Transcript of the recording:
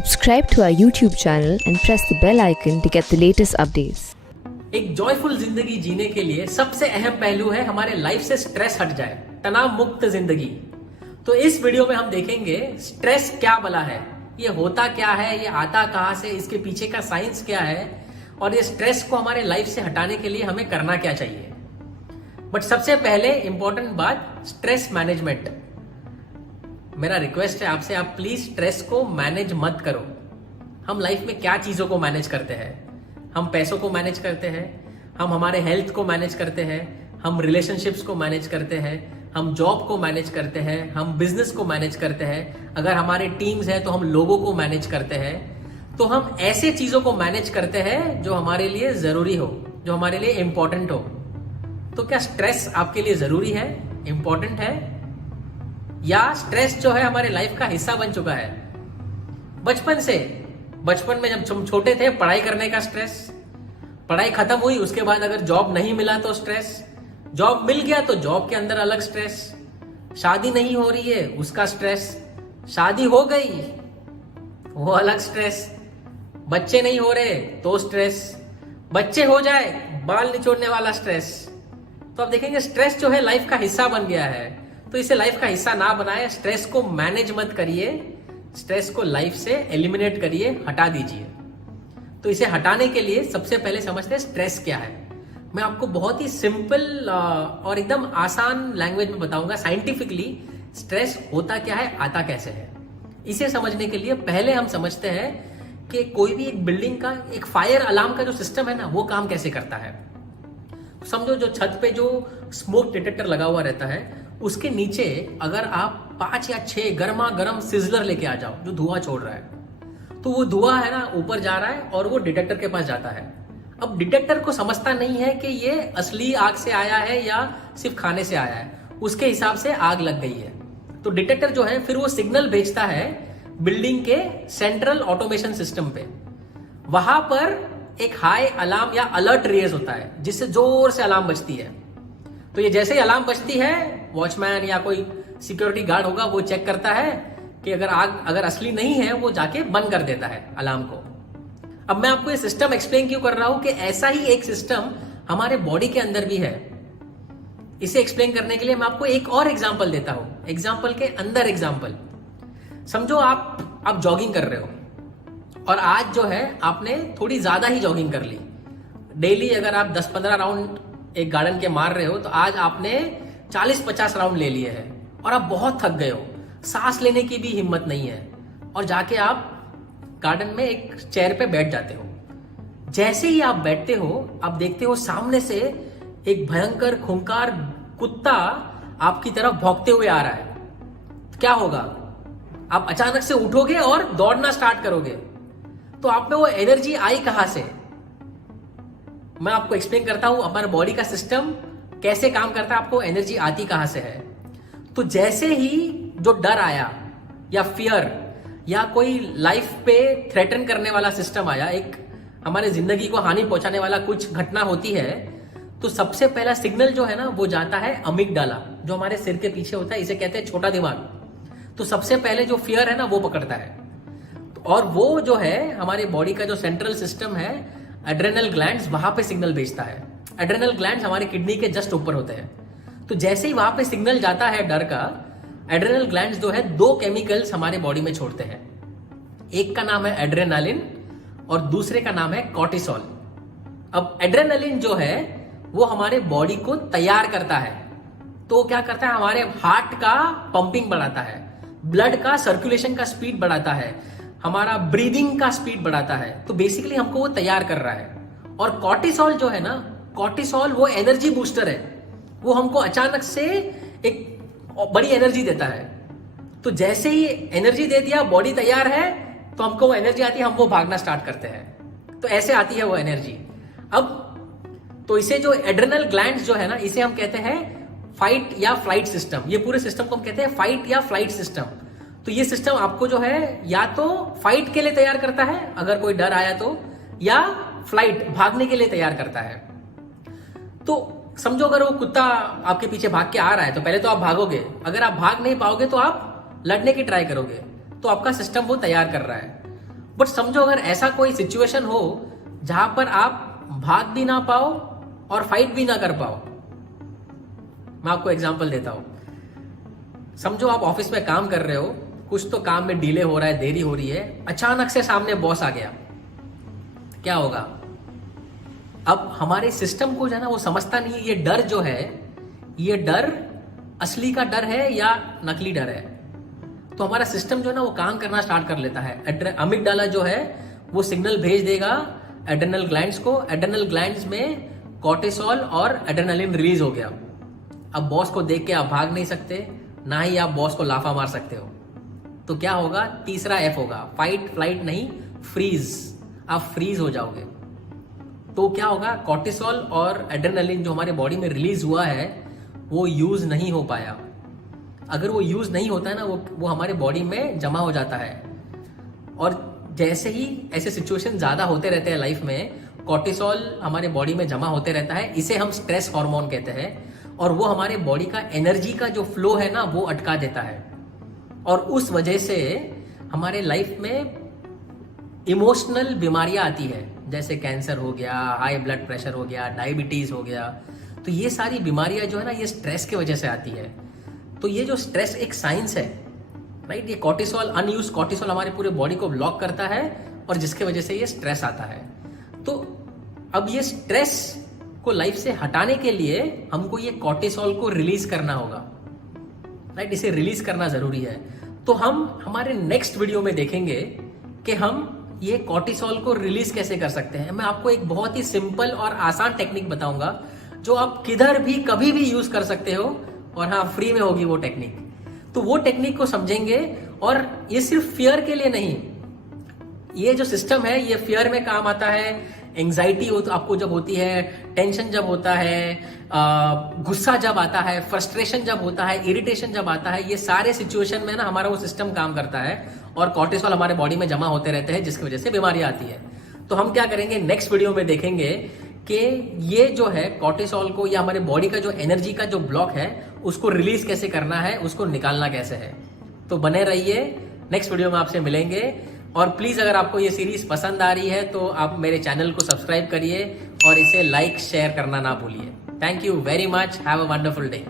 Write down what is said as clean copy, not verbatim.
Subscribe to our YouTube channel and press the bell icon to get the latest updates. एक joyful जिंदगी जीने के लिए सबसे अहम पहलू है हमारे लाइफ से स्ट्रेस हट जाए, तनाव मुक्त जिंदगी। तो इस वीडियो में हम देखेंगे स्ट्रेस क्या बला है, ये होता क्या है, ये आता कहां से, इसके पीछे का साइंस क्या है और ये स्ट्रेस को हमारे लाइफ से हटाने के लिए हमें करना क्या चाहिए। बट सबसे पहले इंपॉर्टेंट बात, स्ट्रेस मैनेजमेंट। मेरा रिक्वेस्ट है आपसे, आप प्लीज स्ट्रेस को मैनेज मत करो। हम लाइफ में क्या चीजों को मैनेज करते हैं? हम पैसों को मैनेज करते हैं, हम हमारे हेल्थ को मैनेज करते हैं, हम रिलेशनशिप्स को मैनेज करते हैं, हम जॉब को मैनेज करते हैं, हम बिजनेस को मैनेज करते हैं, अगर हमारे टीम्स है तो हम लोगों को मैनेज करते हैं। तो हम ऐसे चीजों को मैनेज करते हैं जो हमारे लिए जरूरी हो, जो हमारे लिए इंपॉर्टेंट हो। तो क्या स्ट्रेस आपके लिए जरूरी है, इंपॉर्टेंट है, या स्ट्रेस जो है हमारे लाइफ का हिस्सा बन चुका है? बचपन में जब हम छोटे थे, पढ़ाई करने का स्ट्रेस, पढ़ाई खत्म हुई उसके बाद अगर जॉब नहीं मिला तो स्ट्रेस, जॉब मिल गया तो जॉब के अंदर अलग स्ट्रेस, शादी नहीं हो रही है उसका स्ट्रेस, शादी हो गई वो अलग स्ट्रेस, बच्चे नहीं हो रहे तो स्ट्रेस, बच्चे हो जाए बाल निचोड़ने वाला स्ट्रेस। तो आप देखेंगे स्ट्रेस जो है लाइफ का हिस्सा बन गया है। तो इसे लाइफ का हिस्सा ना बनाए, स्ट्रेस को मैनेज मत करिए, स्ट्रेस को लाइफ से एलिमिनेट करिए, हटा दीजिए। तो इसे हटाने के लिए सबसे पहले समझते हैं स्ट्रेस क्या है। मैं आपको बहुत ही सिंपल और एकदम आसान लैंग्वेज में बताऊंगा, साइंटिफिकली स्ट्रेस होता क्या है, आता कैसे है। इसे समझने के लिए पहले हम समझते हैं कि कोई भी एक बिल्डिंग का एक फायर अलार्म का जो सिस्टम है ना, वो काम कैसे करता है। समझो जो छत पे जो स्मोक डिटेक्टर लगा हुआ रहता है, उसके नीचे अगर आप 5 या 6 गर्मा गर्म सिजलर लेके आ जाओ जो धुआं छोड़ रहा है, तो वो धुआं है ना ऊपर जा रहा है और वो डिटेक्टर के पास जाता है। अब डिटेक्टर को समझता नहीं है कि ये असली आग से आया है या सिर्फ खाने से आया है, उसके हिसाब से आग लग गई है। तो डिटेक्टर जो है फिर वो सिग्नल भेजता है बिल्डिंग के सेंट्रल ऑटोमेशन सिस्टम पे। वहां पर एक हाई अलार्म या अलर्ट रेज होता है जिससे जोर से अलार्म बजती है। तो ये जैसे ही अलार्म बजती है, वॉचमैन या कोई सिक्योरिटी गार्ड होगा वो चेक करता है कि अगर आग अगर असली नहीं है, वो जाके बंद कर देता है अलार्म को। अब मैं आपको ये सिस्टम एक्सप्लेन क्यों कर रहा हूं कि ऐसा ही एक सिस्टम हमारे बॉडी के अंदर भी है। इसे एक्सप्लेन करने के लिए मैं आपको एक और एग्जांपल देता हूं, एग्जांपल के अंदर एग्जांपल। समझो आप जॉगिंग कर रहे हो और आज जो है आपने थोड़ी ज्यादा ही जॉगिंग कर ली। डेली अगर आप 10-15 राउंड एक गार्डन के मार रहे हो, तो आज आपने 40-50 राउंड ले लिए हैं और आप बहुत थक गए हो, सांस लेने की भी हिम्मत नहीं है, और जाके आप गार्डन में एक चेयर पे बैठ जाते हो। जैसे ही आप बैठते हो, आप देखते हो सामने से एक भयंकर खूंखार कुत्ता आपकी तरफ भौंकते हुए आ रहा है। तो क्या होगा? आप अचानक से उठोगे और दौड़ना स्टार्ट करोगे। तो आप में वो एनर्जी आई कहां से? मैं आपको एक्सप्लेन करता हूं हमारे बॉडी का सिस्टम कैसे काम करता है, आपको एनर्जी आती कहां से है। तो जैसे ही जो डर आया या फियर या कोई लाइफ पे थ्रेटन करने वाला सिस्टम आया, एक हमारे जिंदगी को हानि पहुंचाने वाला कुछ घटना होती है, तो सबसे पहला सिग्नल जो है ना वो जाता है अमिगडाला, जो हमारे सिर के पीछे होता है, इसे कहते हैं छोटा दिमाग। तो सबसे पहले जो फियर है ना वो पकड़ता है, और वो जो है हमारे बॉडी का जो सेंट्रल सिस्टम है, एड्रेनल ग्लैंड्स, वहां पे सिग्नल भेजता है। एड्रेनल ग्लैंड्स हमारे किडनी के जस्ट ऊपर होते हैं। तो जैसे ही वहां पे सिग्नल जाता है डर का, एड्रेनल ग्लैंड्स जो है 2 केमिकल्स हमारे बॉडी में छोड़ते हैं। एक का नाम है एड्रेनालिन और दूसरे का नाम है कॉर्टिसोल। अब एड्रेनालिन जो है वो हमारे बॉडी को तैयार करता है। तो क्या करता है? हमारे हार्ट का पंपिंग बढ़ाता है, ब्लड का सर्कुलेशन का स्पीड बढ़ाता है, हमारा ब्रीदिंग का स्पीड बढ़ाता है। तो बेसिकली हमको वो तैयार कर रहा है। और कॉर्टिसोल जो है ना, कॉर्टिसोल वो एनर्जी बूस्टर है, वो हमको अचानक से एक बड़ी एनर्जी देता है। तो जैसे ही एनर्जी दे दिया, बॉडी तैयार है, तो हमको वो एनर्जी आती है, हम वो भागना स्टार्ट करते हैं। तो ऐसे आती है वो एनर्जी। अब तो इसे जो एड्रेनल ग्लैंड्स जो है ना, इसे हम कहते हैं फाइट या फ्लाइट सिस्टम। ये पूरे सिस्टम को हम कहते हैं फाइट या फ्लाइट सिस्टम। तो ये सिस्टम आपको जो है या तो फाइट के लिए तैयार करता है अगर कोई डर आया तो, या फ्लाइट भागने के लिए तैयार करता है। तो समझो अगर वो कुत्ता आपके पीछे भाग के आ रहा है, तो पहले तो आप भागोगे, अगर आप भाग नहीं पाओगे तो आप लड़ने की ट्राई करोगे। तो आपका सिस्टम वो तैयार कर रहा है। बट समझो अगर ऐसा कोई सिचुएशन हो जहां पर आप भाग भी ना पाओ और फाइट भी ना कर पाओ। मैं आपको एग्जांपल देता हूं। समझो आप ऑफिस में काम कर रहे हो, कुछ तो काम में डिले हो रहा है, देरी हो रही है, अचानक से सामने बॉस आ गया, क्या होगा? अब हमारे सिस्टम को जो है ना वो समझता नहीं ये डर जो है, ये डर असली का डर है या नकली डर है। तो हमारा सिस्टम जो है ना वो काम करना स्टार्ट कर लेता है। अमिगडाला जो है वो सिग्नल भेज देगा एड्रेनल ग्लैंड्स को। एड्रेनल ग्लैंड्स में कॉर्टिसोल और एड्रेनलिन रिलीज हो गया। अब बॉस को देख के आप भाग नहीं सकते, ना ही आप बॉस को लाफा मार सकते हो। तो क्या होगा? तीसरा एफ होगा, फाइट फ्लाइट नहीं, फ्रीज। आप फ्रीज हो जाओगे। तो क्या होगा? कॉर्टिसोल और एड्रेनलिन जो हमारे बॉडी में रिलीज हुआ है वो यूज नहीं हो पाया। अगर वो यूज नहीं होता है ना वो हमारे बॉडी में जमा हो जाता है। और जैसे ही ऐसे सिचुएशन ज्यादा होते रहते हैं लाइफ में, कॉर्टिसोल हमारे बॉडी में जमा होते रहता है। इसे हम स्ट्रेस हार्मोन कहते हैं। और वो हमारे बॉडी का एनर्जी का जो फ्लो है ना वो अटका देता है। और उस वजह से हमारे लाइफ में इमोशनल बीमारियां आती है, जैसे कैंसर हो गया, हाई ब्लड प्रेशर हो गया, डायबिटीज हो गया। तो ये सारी बीमारियां जो है ना ये स्ट्रेस की वजह से आती है। तो ये जो स्ट्रेस एक साइंस है, राइट? ये कॉर्टिसोल, अनयूज कॉर्टिसोल हमारे पूरे बॉडी को ब्लॉक करता है और जिसके वजह से ये स्ट्रेस आता है। तो अब ये स्ट्रेस को लाइफ से हटाने के लिए हमको ये कॉर्टिसोल को रिलीज करना होगा, राइट? इसे रिलीज करना जरूरी है। तो हम हमारे नेक्स्ट वीडियो में देखेंगे कि हम ये कॉर्टिसोल को रिलीज कैसे कर सकते हैं। मैं आपको एक बहुत ही सिंपल और आसान टेक्निक बताऊंगा जो आप किधर भी कभी भी यूज कर सकते हो, और हाँ, फ्री में होगी वो टेक्निक। तो वो टेक्निक को समझेंगे। और ये सिर्फ फियर के लिए नहीं, ये जो सिस्टम है ये फियर में काम आता है, एंजाइटी आपको जब होती है, टेंशन जब होता है, गुस्सा जब आता है, फ्रस्ट्रेशन जब होता है, इरिटेशन जब आता है, ये सारे सिचुएशन में ना हमारा वो सिस्टम काम करता है और कॉर्टिसोल हमारे बॉडी में जमा होते रहते हैं, जिसकी वजह से बीमारियां आती है। तो हम क्या करेंगे, नेक्स्ट वीडियो में देखेंगे कि ये जो है कॉर्टिसोल को या हमारे बॉडी का जो एनर्जी का जो ब्लॉक है उसको रिलीज कैसे करना है, उसको निकालना कैसे है। तो बने रहिए, नेक्स्ट वीडियो में आपसे मिलेंगे। और प्लीज अगर आपको ये सीरीज पसंद आ रही है तो आप मेरे चैनल को सब्सक्राइब करिए और इसे लाइक शेयर करना ना भूलिए। Thank you very much, have a wonderful day.